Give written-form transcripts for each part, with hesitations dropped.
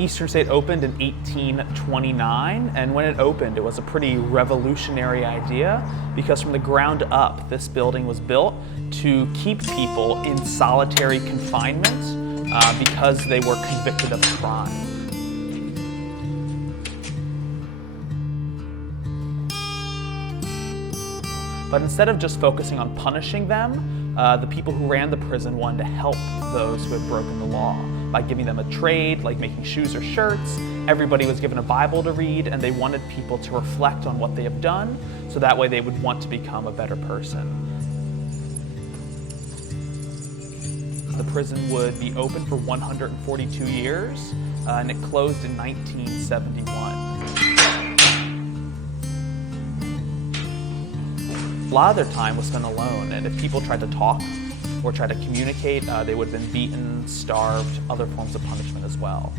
Eastern State opened in 1829, and when it opened, it was a pretty revolutionary idea because from the ground up, this building was built to keep people in solitary confinement because they were convicted of crime. But instead of just focusing on punishing them, the people who ran the prison wanted to help those who had broken the law by giving them a trade, like making shoes or shirts. Everybody was given a Bible to read, and they wanted people to reflect on what they have done, so that way they would want to become a better person. The prison would be open for 142 years, and it closed in 1971. A lot of their time was spent alone, and if people tried to talk or tried to communicate, they would have been beaten, starved, other forms of punishment as well.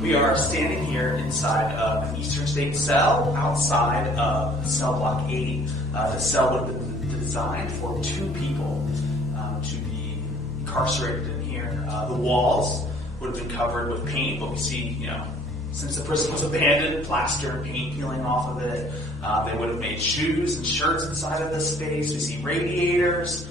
We are standing here inside of an Eastern State cell outside of cell block 8. The cell would have been designed for 2 people to be incarcerated in here. The walls would have been covered with paint, but we see, since the prison was abandoned, plaster and paint peeling off of it. They would have made shoes and shirts inside of this space. We see radiators,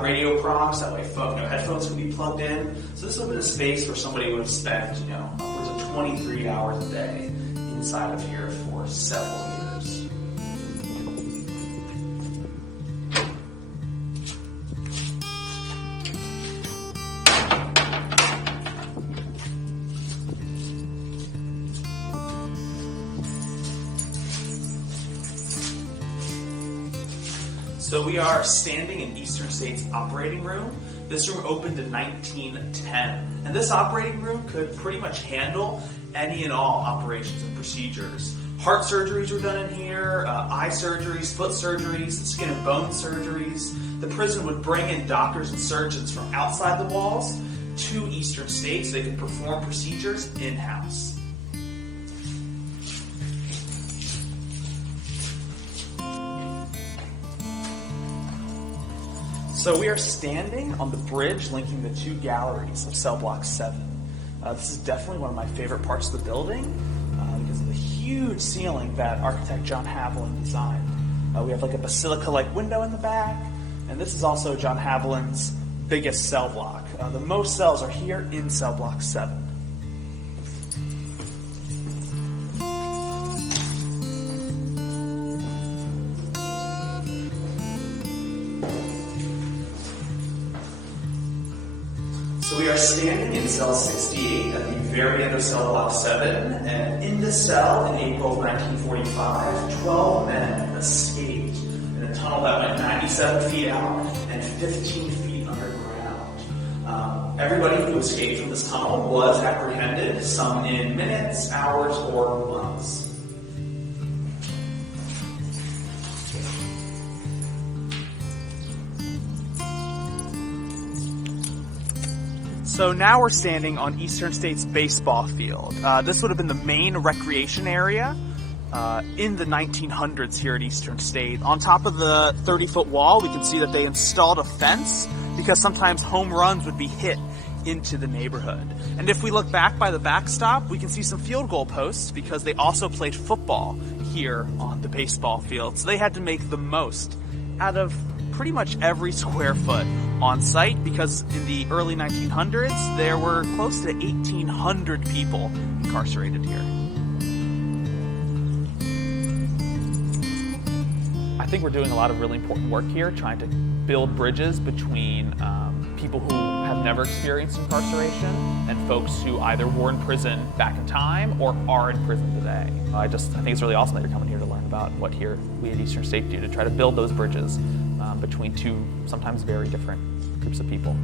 radio props, that way headphones could be plugged in. So this would have been a space where somebody would have spent upwards of 23 hours a day inside of here for several years. So we are standing in Eastern State's operating room. This room opened in 1910. And this operating room could pretty much handle any and all operations and procedures. Heart surgeries were done in here, eye surgeries, foot surgeries, skin and bone surgeries. The prison would bring in doctors and surgeons from outside the walls to Eastern State so they could perform procedures in-house. So we are standing on the bridge linking the 2 galleries of cell block 7. This is definitely one of my favorite parts of the building because of the huge ceiling that architect John Haviland designed. We have like a basilica-like window in the back, and this is also John Haviland's biggest cell block. The most cells are here in cell block 7. So we are standing in cell 68 at the very end of cell block 7, and in this cell in April of 1945, 12 men escaped in a tunnel that went 97 feet out and 15 feet underground. Everybody who escaped from this tunnel was apprehended, some in minutes, hours, or months. So now we're standing on Eastern State's baseball field. This would have been the main recreation area in the 1900s here at Eastern State. On top of the 30-foot wall, we can see that they installed a fence because sometimes home runs would be hit into the neighborhood. And if we look back by the backstop, we can see some field goal posts because they also played football here on the baseball field. So they had to make the most out of pretty much every square foot on site because in the early 1900s, there were close to 1,800 people incarcerated here. I think we're doing a lot of really important work here, trying to build bridges between people who have never experienced incarceration and folks who either were in prison back in time or are in prison today. I think it's really awesome that you're coming here to learn about what we at Eastern State do to try to build those bridges between 2 sometimes very different groups of people.